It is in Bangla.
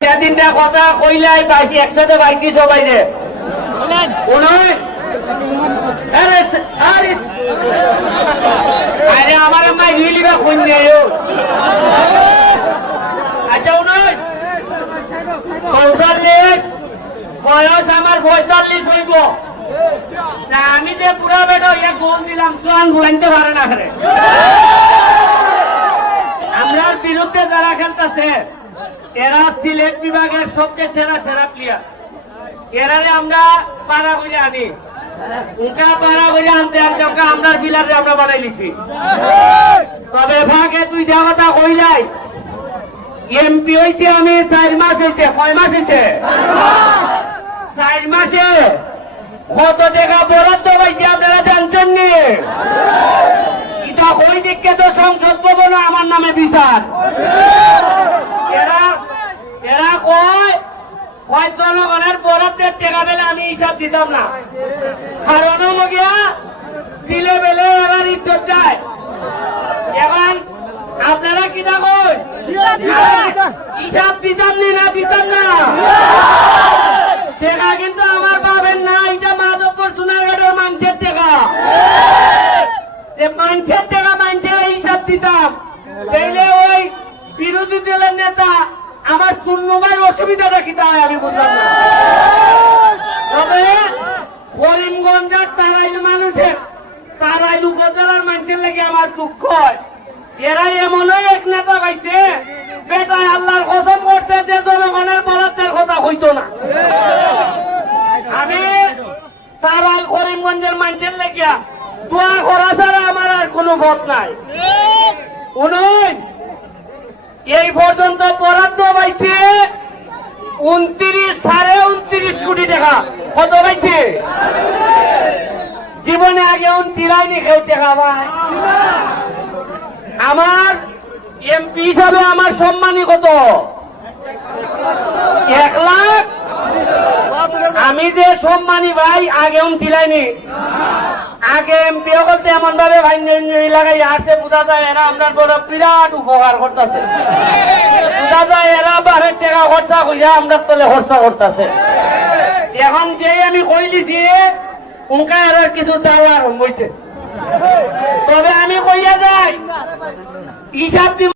তিনটা কথা কইলাই পাইছি একসাথে পাইছি সবাই রে আরে আমার আম্মা হিলিবা কোন নেও আচ্ছা উনয় পঁয়তাল্লিশ বয়স আমার পঁয়তাল্লিশ হইব। না আমি যে পুরা বেটা ইয়ে গোল দিলাম চুয়ান ঘুরাইতে পারে না করে আমরার বিরুদ্ধে যারা খেলতেছে এরা সিলেট বিভাগের সবচেয়ে সেরা সেরা প্লেয়ার এরারে আমরা পাড়া করে আনি। উনকা পাড়া করে আনতে আনতে ওকে আমরার বিলারে আমরা বানাই নিছি। তবে ভাগে তুই যা কথা কইলাই এমপি হইছে আমি, চার মাস হইছে, কয় মাস হইছে? চার মাসে। কত টাকা বরাদ্দ পাইছে আপনারা জানছেন নি? এটা ওই দিককে তো সংসদ ভবন আমার নামে বিচার। এরা এরা কয় কয় জনগণের বরাদ্দের টাকা পেলে আমি হিসাব দিতাম না। কারণ হলো গিয়া দিলে বেলে এবার ইজ্জত যায় এখন আপনারা কি কই হিসাব দিতাম নি না দিতাম না? টাকা কিন্তু আমার পাবেন না এটা মাধবপুর সোনারঘাটের মানুষের টাকা। মানুষের টাকা মানুষের হিসাব দিতাম। তাইলে ওই বিরোধী দলের নেতা আমার শূন্যবাই অসুবিধাটা কি তাই আমি বুঝলাম না। তবে করিমগঞ্জের তারাইল মানুষের তারাইল উপজেলার মানুষের লাগে আমার দুঃখ হয়। এরা এমনই এক নেতা পাইছে বেটায় আল্লাহর কসম করছে যে জনগণের বরাদ্দের কথা হইতো না। আমি তারাইল করিমগঞ্জের মানুষের লেগিয়া দোয়া করা ছাড়া আমার আর কোনো ভোট নাই। উনই এই পর্যন্ত বরাদ্দ পাইছে উনত্রিশ সাড়ে উনত্রিশ কোটি টাকা। কত পাইছে? জীবনে আগে উন চিরাইনি খেয়ে টাকা ভাই। আমার এমপি হিসাবে আমার সম্মানী কত? এক লাখ? আমি যে সম্মানী ভাই, আগে চিলাইনি। আগে এমপি বলতে এমন ভাবে এলাকায় আসছে বোঝা যায় এরা আমরা বড় বিরাট উপকার করতেছে। বোঝা যায় এরা বারের টাকা খরচা কইয়া আমরা তোলে খরচা করতেছে। এখন যে আমি কই দিছি, উনকা এরা কিছু দেওয়া আরম্ভ হয়েছে তবে আমি কইয়া যাই, হিসাব